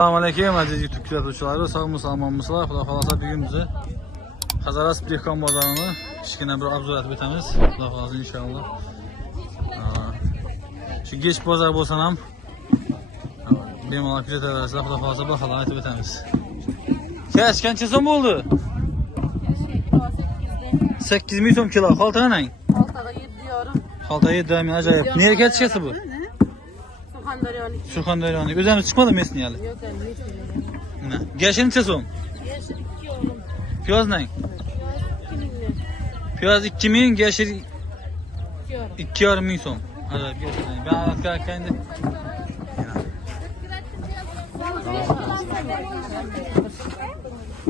Selamünaleyküm aziz YouTube kuzatuvchilar, sog'mi salommisizlar. Xudo xolasa bugun bizni Hazaras dehqon bozorini kichkina bir obzor etib o'tamiz. Xudo xolasa inshaalloh. Shu kech bozor bo'lsa ham bemalol kuzataverasizlar. Xudo xolasa baholarni aytib o'tamiz. Kash qancha so'm bo'ldi? 8 ming so'm kilo. Xalta qanday? Xaltaga 7,5. Xalta 7,5 ajoyib. Nega ketishkasi bu? Surxondaryolik. Surxondaryolik. O'zimiz chiqmadi mesni hali. Yo'q, Mana. Gashi necha so'm? Yeşil 2 oğlum. Piyoz nang? Piyoz 2 milyon. Piyoz 2 ming, gashi 2,5. 2,5 ming so'm. Ajoyib. Ben askar endi.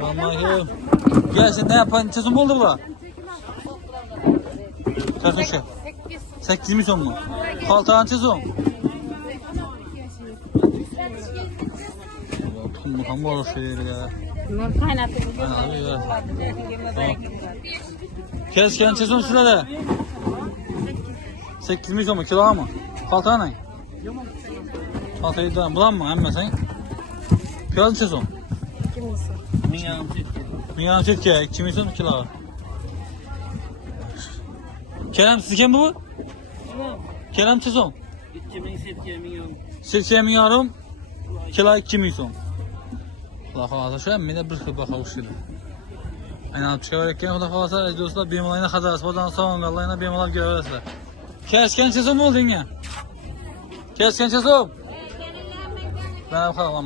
Allah'ım. Gelsin ne yapan? Neçe so'm bo'ldi bular? Kaç 8 ming so'm mu? Xalta necha so'm? Ham bor şeyler. Ben kaynatib. Kes necha so'm sizlarda? 8 ming so'm kilo mı? Xalta ne? Xalta yedan bulanmı hammasi? Piyoz necha so'm? 2 milyon. Ming chetga 2 ming so'm kilo. Kelam sizken bu? Kelam necha so'm? 2 milyon, 7 milyon. 80 ming yarim kilo 2 ming so'm. Xudo xolasa shu ham menda bir xil baho o'xshaydi. Aynan chiqaverayotgan xudo xolasa do'stlar bemalol Hazaras bozoridan sog'inganlar bemalol ko'raverasizlar. Kash qancha so'm bo'ldi senga? Kash qancha so'm? Ben ham xalaman.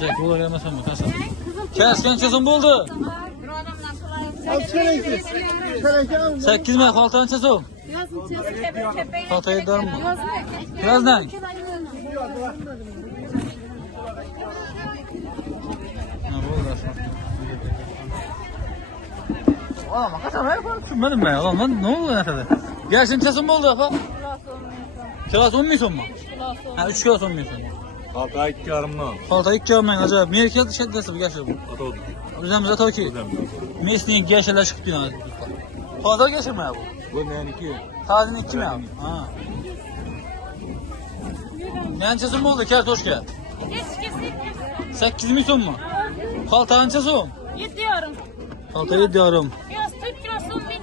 Jack bo'lar emasmi? Kash qancha so'm bo'ldi? 8 ming xalta necha so'm? Xalta yedarmi? Piyoz nang? Ne bo'ldi aslında? Ama kaçar ben tushunmadim ben. Ulan ne oldu nerede? Gashi necha so'm bo'ldi apa? Kilosi 10 ming so'mmi? Ha 3 kilo 10 ming so'm. Xalta 2,5'dan. Xalta 2,5 ming ajoyib. Nega keldi shaddasi bu gashi bu? Atoldi. O'zimiz atoki. Mesning gashalashib ketgan. Hozir gashirmi bu? Bu meniki. Tazini 2 ming. Ha. Necha so'm bo'ldi kartoshka? 8 ming so'mmi? Xalta necha so'm? 7,5. Xalta 7,5. Piyoz 4 kilo 10 ming.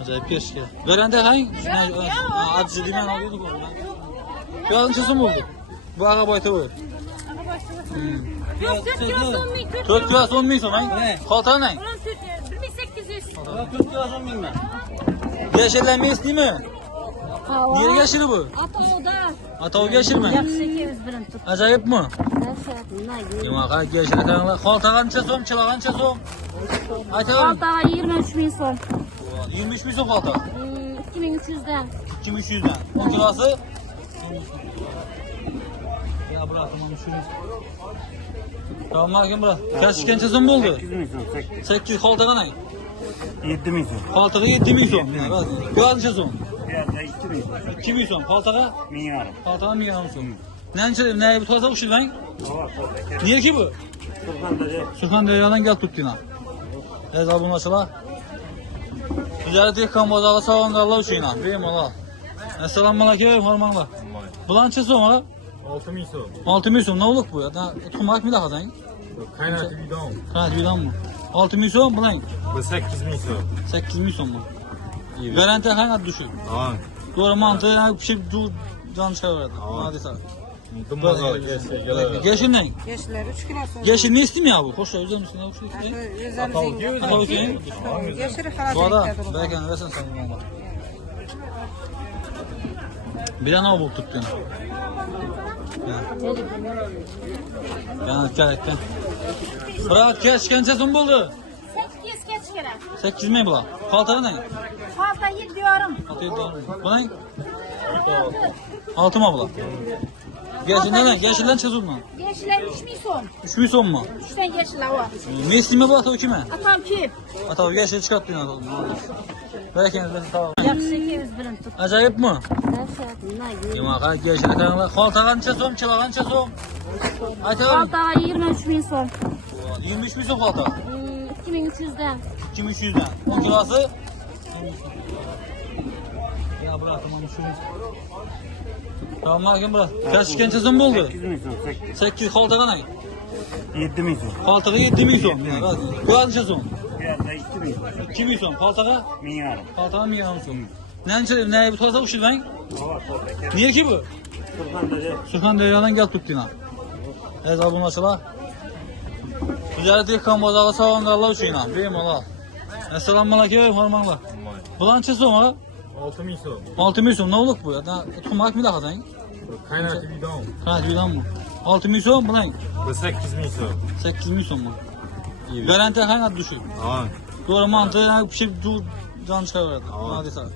Ajoyib peshka. Garante hang? Ajji degan oldi bu. Piyoz necha so'm bo'ldi? Bu ag'aboyta bu. Yok 4 kilo 10 ming. 4 kilo 10 ming so'm, hang? Xalta nang? 1800. 4 kilo 10 mingmi? Gashilanmaysizmi? Niye gashiri bu? Atovda. Atov gashirmi? Yaxshi keviz bilan tut. Ajoyibmi? Nashat, Yo'q, gashir qanday? Xalta qancha so'm, kilo qancha so'm? Aytavering. Xaltaga 23 ming so'm. 23 ming so'm xalta. 2300 dan. 2300 dan. 10 kilosi? Ya bular tamam shuni. Tamam markim bular. Kaç qancha so'm bo'ldi? 8 ming so'm. 8 xalta qanday? 7 ming so'm. Xaltaga 7 ming so'm. Piyoz necha so'm? Piyoz 2 ming so'm. 2 ming so'm. Xaltaga? 1,5. Xaltaga 1,5 so'm. Ne bu toza o'xshaydi bang? Niye ki bu? Surxondaryodan kelib tutdinglar. Aziz obunachilar. Tijorat dehqon bozori sog'inganlar uchun bemalol. Assalomu alaykum, hormonlar. Bulancha so'm ha? 6 ming so'm. 6 ming so'm. Ne bo'lib bu? Tuxumak mi lahadang? Qaynatib bidon. Qaynatib bidonmi? 6 ming so'm bulang. Bu 8 ming so'm. 8 ming so'mmi? Garantiya qanday dushi? Ha. To'g'ri mantiq, pishib jon chiqaveradi. Hadi sağ. Dim bozor keladi. Gashining. Yaşlar 3 kilo so'm. Gashi ne isteyeyim ya bu? Hoş özür müsün? Hoş isteyeyim. Yaşları xalas Bu arada belki versen sen bana. Bir tane o bulup tuttun. Ben gerçekten. Bırak geç gençe son buldu. 8 geç kerak. 8 mi bula? Kaltara ne? Xalta 7,5. Altı yedi bu ne? 6 mı bula? Geçinden ne? Geçinden çözüm mü? Yaşlar 3 ming so'm. 3 mü son mu? 3'ten yaşlar var. Mesli mi bula? Tabii kime? Atam kim? Atav geçti çıkarttın adam. Belki ben tamam. Yaxshi keviz bilan tut. Acayip mi? Nashat, Yo'q, geçti kanallar. Xalta qancha so'm, kilo qancha so'm? Aytavering. Xaltaga 23 ming so'm. 23 ming so'm xalta. 2300 dan. 2300 dan. 10 kilosi? Ya bırak tamam şunu. Tamam hakim bura. Kaç gençe son buldu? 8 ming so'm, 8. 8 kaltaga ne? 7 ming so'm. Kaltaga 7 ming so'm. Bu ancha so'm? Bu yerda 2 ming so'm. 2 ming so'm. Kaltaga? 1000 Kaltaga 1000 so'm. Nancha ne bu toza uçtu lan? Hava to'g'ri. Niye ki bu? Surxondaryo. Surxondaryodan kelib turibding. Evet obunachilar. Tijorat dehqon bozori Savongarlar uchun ham bemalol. Assalomu alaykum, hormanglar. Bulanchi so'm ha? 6 ming so'm. 6 ming so'm. Ne olur bu ya? Tuxumak mı daha dayın? Qaynatib bidon. Ha, diyorum mu? 6 ming so'm bulan. Bu 8 ming so'm. 8 ming so'm mu? Garanti hangi düşük? Ha. Doğru mantığı yani bir şey can çıkarır. Hadi sağ.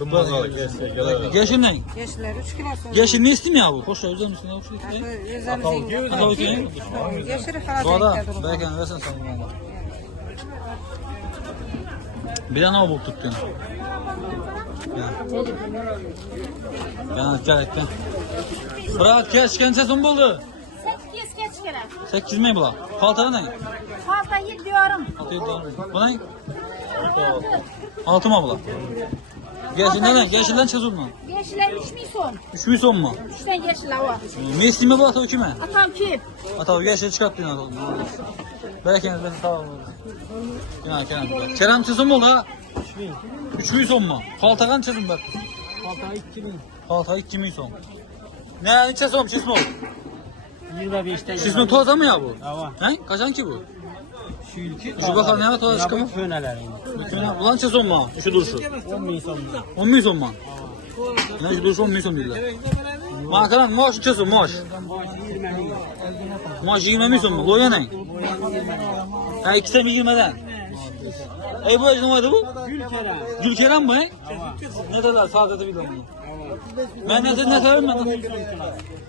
Dumazor kelsa, Geçin ne? Yaşlar 3 kilo sonra. Geçin ne istemiyor bu? Hoş geldin misin? Hoş geldin. Hadi bakayım. Yaşları Sonra hazır. belki versen sana bana. Bir tane o bul tuttun. Ya gerek ya. Bırak geç gençe son buldu. 8 geç gerek. 8 mi bula? Kaltağı ne? Fazla 7 diyorum. 6 bu ne? 6 mı bula? Geçinden ne? Geçinden çözüm mü? Yeşiller 3 min son. 3 mü son mu? 3'ten yeşiller var. Mesli mi bu atağı kime? Atam kim? Atağı yeşil çıkarttın atağı. Belki ben tamam. Kenan. Kerem çözüm oldu ha? 3 mü son mu? Kaltağı çözüm bak. Kaltağı 2 mü son? Ne içe son? Çizme ol. 25'ten Çizme toza mı ya bu? Hava. He? Kaçan ki bu? Şu ülke. Şu bakalım ne var toza çıkı mı? Föneler yani. Ulan çe son mu? Şu duruşu. 10 bin son. 10 mü son mu? Ne şu duruşu 10 mü son değil. Makaran maaş çe son maaş. Maaş 20 mi son mu? Loya ne? Ha 2 sene 20'den. Ey bu ne vardı bu? Gülkeren. Gülkeren mi? Ne derler saadeti bilmiyorum. Ben ne söylerim ben?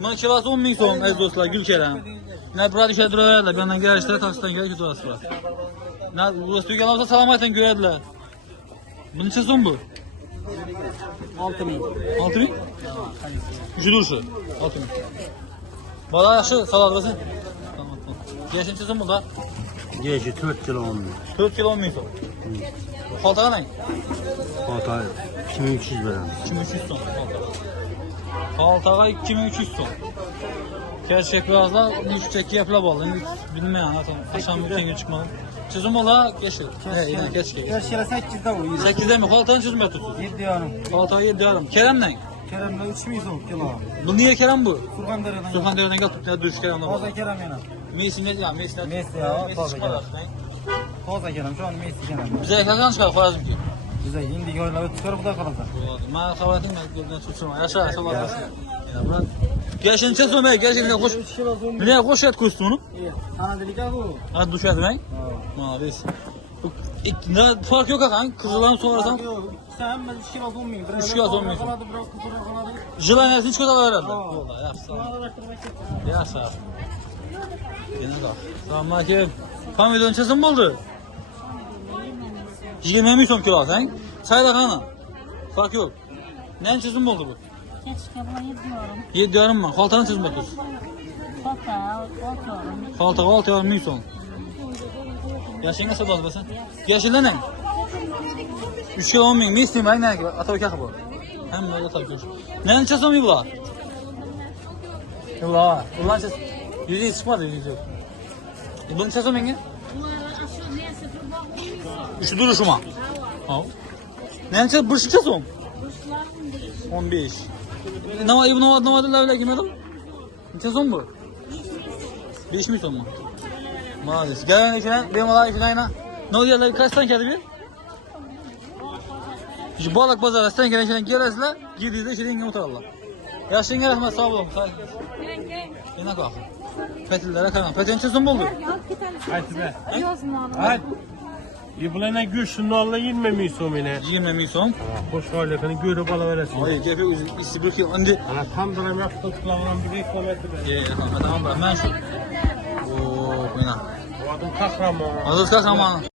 Ben çivası 10 bin son ez dostlar Gülkeren. Ne burada işe durarlar. Bir yandan gelişler taksiden gelir ki durası var. Ne burası bir gelirse salamaten görediler. Bunun için son bu. 6 bin. 6 bin? Üçü duruşu. 6 bin. Bana yaşı salat versin. Tamam tamam. Geçen son bu da. Gece 4 kilo 10 bin. 4 kilo 10 bin son. Kaltağa ne? Hata 2300 veren. 2300 son. Kaltağa 2300 son. Gerçek biraz da yüksek yapıla bağlı. Bilmeyen zaten. Akşam bütün gün çıkmadım. Çözüm ola geçir. He yine geç geç. Gerçeğe 8'de o. 8'de mi? Kaltağın çözüm tutuyor. 7 yarım. Kaltağı 7 yarım. Kerem ne? Kerem'le 3 bin son kilo. Bu niye Kerem bu? Surxondaryodan. Surxondaryodan gel tut. Ne düş Kerem'den Toza bak. Kerem yana. Messi ne ya? Messi ne? Messi ya, Messi toza çıkmadı. Toza Kerem şu an Messi Kerem. Bize ekran çıkar Xorazm ki. Bize indi yoyla çıkarıp da kalacak. Ben xabaratım ben tutuşum. Yaşa yaşa vallahi. Ya bırak. Geçince sonra geçince hoş. 3 kilo son. Ne hoş et kostunu? Ana delika bu. Hadi düşerdi ben. Mavis. Ne fark yok kan. Kızılan sonrasan. Sen ben 3 kilo son bin. 3 kilo son bin. Kaladı bırak kızına kaladı. Jılan hiç kadar herhalde. Vallahi yapsın. Yaşa. Yine bak. Tamam bakayım. Kamilon çesim oldu. 20 mi son kilo sen? Sayda kana. Fark yok. Ne çözüm oldu bu? Geç kabına 7 diyorum. 7 diyorum ben. Kaltanın çözüm bakıyoruz. Fata, oturum. Kaltağı 6 diyorum mi son? Yaşın nasıl bazı sen? Yaşında ne? 3 kilo 10 bin. Mi isteyeyim ben ne gibi? Atağı kakı bu. Hem böyle tabii ki. Ne çözüm mi bu la? Ulan. Ulan çöz. Yüzü çıkmadı yüzü. Bunun çözüm mi? Üçü duruşuma. Al. Ne çöz? Burşı çözüm. 15. Ne var? Ne var? Ne var? Girmedim. Çözüm bu. 5 mi son mu? Maalesef. Gelen işine, benim olay işine ayna. Ne oluyorlar? Kaç tane geldi bir? Şu balık pazarı sen gelen işine gelesler, gidiyorlar işine ingin oturarlar. Yaşın gel Ahmet sağ olun. Yine kalkın. Petillere kalan. Petin çözüm buldu. Haydi be. Yazın onu. Haydi. Yıbılana göğsünü alla 20 bin son yine. 20 mi son? Hoş hallakını görüp alıveresin. Ay gepe isi bir yıl önce. Ana tam dönem yaptı tutulan bir kilometre. Tamam ben şu. Oo, oyna. Bu adam kahraman. Hazır kahraman.